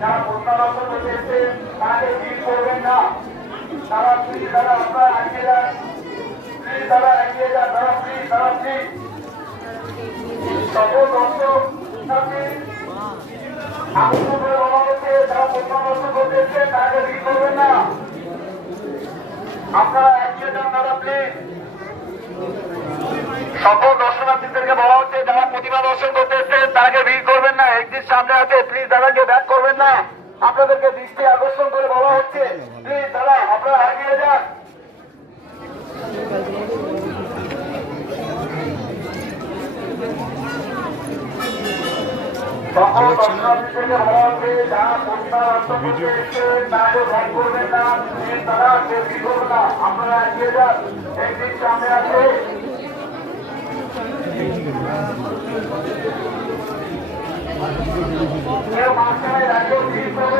যারা প্রত্যাবর্তন করতে এসছে তাকে ভিড় করবেন না। তারা প্লিজ তারা আপনারা এগিয়ে যান, প্লিজ তারা এগিয়ে যান, তারা প্লিজ সকল দর্শক আগুন করে বলা হচ্ছে যারা প্রত্যাবর্তন করতে এসছে তাকে ভিড় করবেন না। আপনারা এগিয়ে যান দাদা প্লিজ। সকল দর্শনার্থীদেরকে বলা হচ্ছে যারা প্রতিমা দর্শন করতে এসছেন তাকে ভিড় করবেন না। এক্সিট সামনে আছে, প্লিজ দাদাকে ব্যাক করবেন না। আপনাদেরকে দৃষ্টি আকর্ষণ করে বলা হচ্ছে প্লিজ দাদা আপনারা এগিয়ে যান। সকল দর্শনার্থীদেরকে বলা হচ্ছে যারা প্রতিমা দর্শন করতে এসছেন তাকে ব্যাক করবেন না, প্লিজ দাদাকে ভিড় করবেন না। আপনারা এগিয়ে যান, এক্সিট সামনে আছে। কেউ মাঝখানে রাখেও ভিড় করবেন।